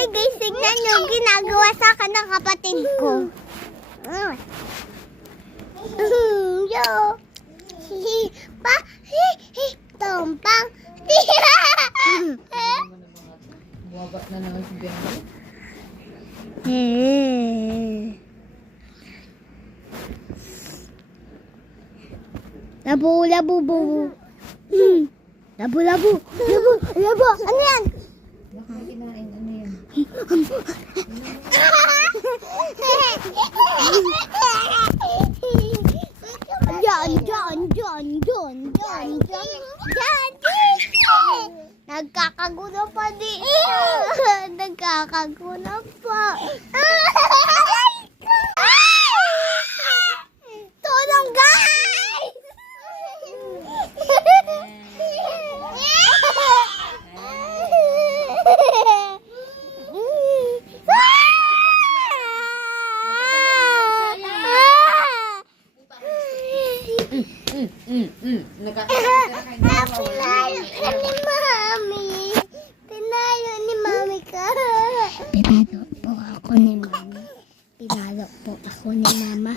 Hi guys, tignan nyo ginagawa sa akin ng kapatid ko. Yo. Pa. Tompang. Wabat na naman si Benny. Labo, labo, bubu. Labo, labo, labo, labo. Ano yan? Nakakinain, ano yan? Diyan. Nagkakagulo pa di. Nagkakagulo pa. Tulong guys! Pinayo ka ni Mami. Pinayo ni Mami ka. Pinalo po ako ni Mami. Pinalo po ako ni Mama.